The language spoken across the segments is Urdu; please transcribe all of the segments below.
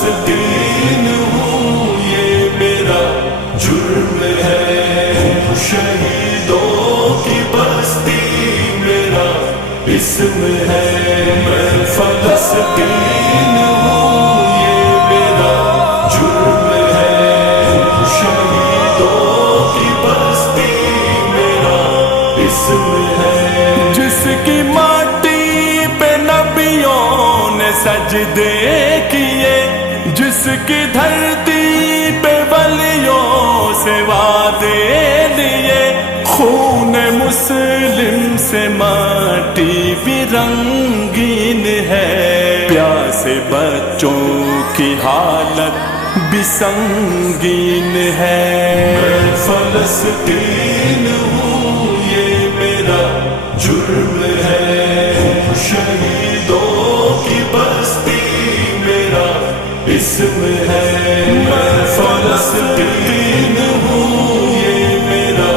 فلسطین ہوں یہ میرا جرم ہے، شہیدوں کی بستی میرا اسم ہے، میں فلسطین ہوں یہ میرا جرم ہے، شہیدوں کی بستی میرا اسم ہے، جس کی ماٹی پہ نبیوں نے سجدے کیے، جس کی دھرتی پہ ولیوں سے وعدے لیے، خون مسلم سے ماٹی بھی رنگین ہے، پیاسے بچوں کی حالت بھی سنگین ہے، میں فلسطین ہوں یہ میرا جرم ہے، شہیدوں کی بستی میرا اسم ہے، میں فلسطین ہوں یہ میرا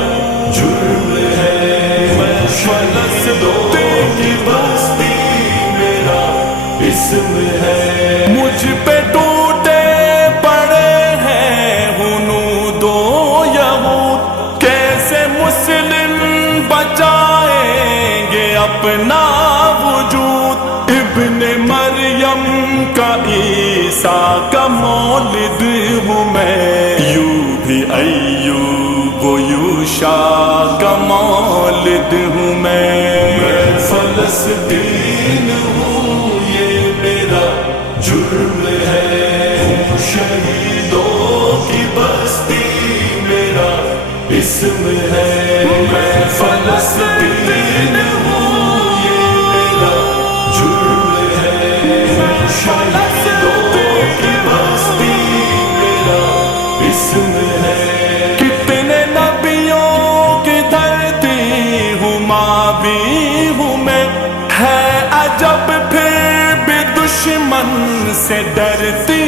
جرم ہے، میں شہیدوں کی بستی میرا اسم ہے، مجھ پہ ٹوٹے پڑے ہیں ہنود و یہود، کیسے مسلم بچائیں گے اپنا وجود، ابن مریم کا عیسیٰ کا مولد ہوں میں، یوں بھی ایوب و یوشع کا مولد ہوں میں فلسطین ہوں یہ میرا جرم ہے، شہیدوں کی بستی میرا اسم ہے، میں فلسطین ہوں یہ میرا جرم ہے، شہیدوں کی بستی میرا اسم ہے، کتنے نبیوں کی دھرتی ہوں ماں بھی ہوں میں، ہے عجب پھر بھی دشمن سے ڈرتی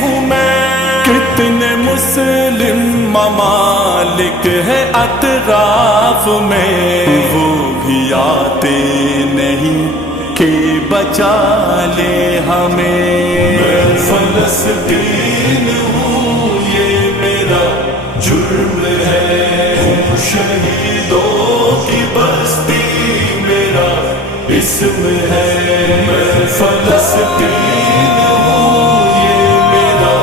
ہوں میں، کتنے مسلم ممالک ہے اطراف میں، وہ بھی آتے نہیں کہ بچا لے ہمیں، میں فلسطین ہوں یہ میرا جرم ہے، شہیدوں کی بستی میرا اسم ہے، میں فلسطین ہوں یہ میرا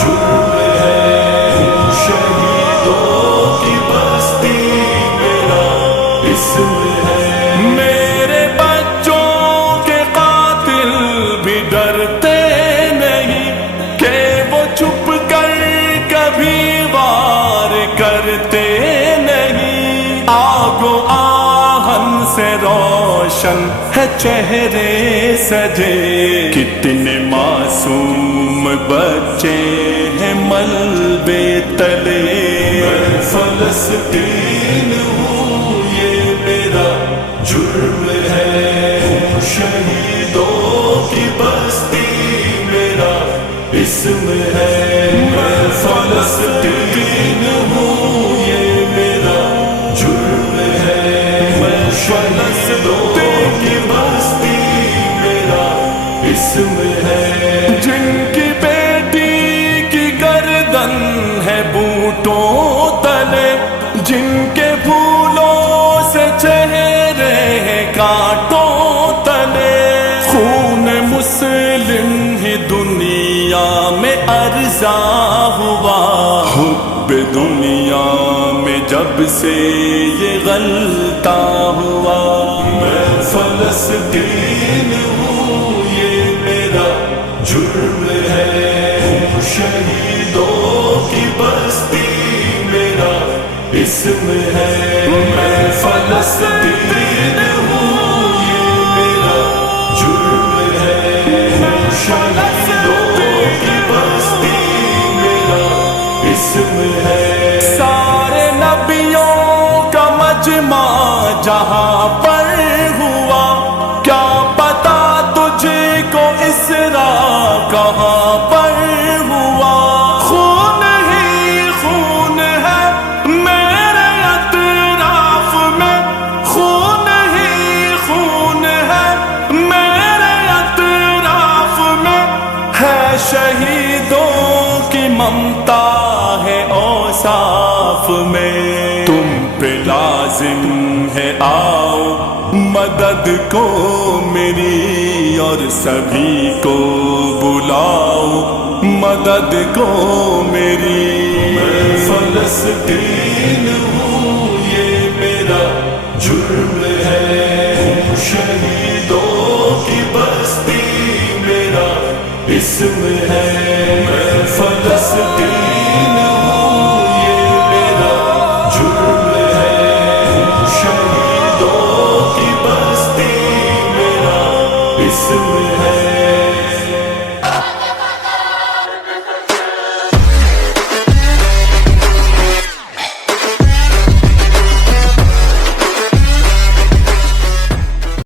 جرم ہے، شہیدوں کی بستی میرا اسم ہے، میرے بچوں کے قاتل بھی ڈرتے نہیں کہ وہ چھپ کر کبھی وار کرتے نہیں، آگ و آہن سے روشن ہے چہرے سجے، کتنے معصوم بچے ہیں ملبے تلے، میں فلسطین ہوں یہ میرا جرم ہے، شہیدوں کی بستی میرا اسم ہے، میں فلسطین ہوں یہ میرا جرم ہے، میں شہیدوں کی بستی میرا اسم ہے، جن کی بیٹی کی گردن ہے بوٹوں تلے، جن کے پھولوں سے چہرے ہیں کانٹوں تلے، خون مسلم ہی دنیا میں ارزاں ہوا، حب دنیا میں جب سے یہ غلطہ ہوا، میں فلسطین ہوں یہ میرا جرم ہے، شہیدوں کی بستی میرا اسم ہے، میں فلسطین ہوں یہ میرا جرم ہے، شہیدوں کی بستی میرا اسم ہے، سارے نبیوں کا مجمع جہاں پر ہوا، کیا پتا تجھ کو اسرا کہاں پر ہوا، خون ہی خون ہے میرے اطراف میں، خون ہی کو میری اور سبھی کو بلاؤ مدد کو میری میں فلسطین ہوں یہ میرا جرم ہے شہیدوں کی بستی میرا اسم ہے میں فلسطین ہوں یہ میرا جرم ہے شہیدوں کی بستی میرا اسم ہے